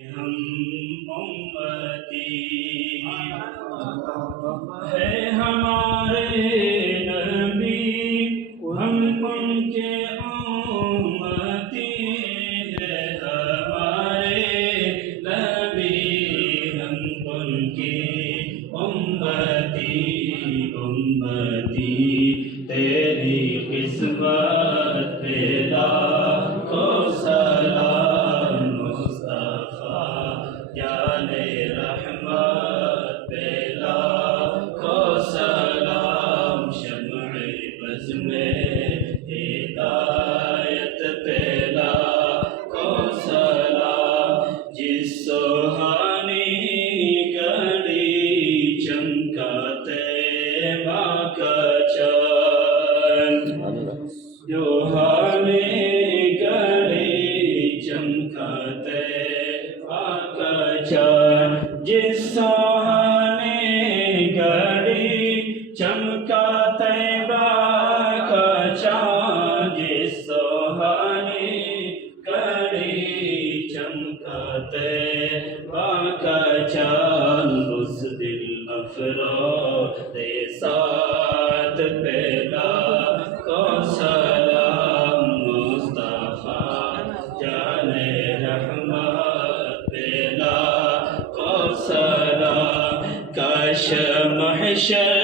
ہم امتی ہے ہمارے نبی، ہم ان کے امتی ہے ہمارے نبی، ہم ان کی امتی تیری قسمت پہ لاکھوں سلام مصطفیٰ جان رحمت پہ لاکھوں سلام، شمع بز میں ہدایت پہ لاکھوں سلام، جس سہانی گھڑی چمکا طیبہ کا چاند، جو ہمیں گھڑی چمکا طیبہ کا چاند، جس سہانی گھڑی چمکا طیبہ کا چاند، جس سہانی گھڑی چمکا طیبہ کا چاند، اس دل افروز سعد پہ لاکھوں سلام مصطفیٰ جان رحمت پہ لاکھوں سلام، کاش محشر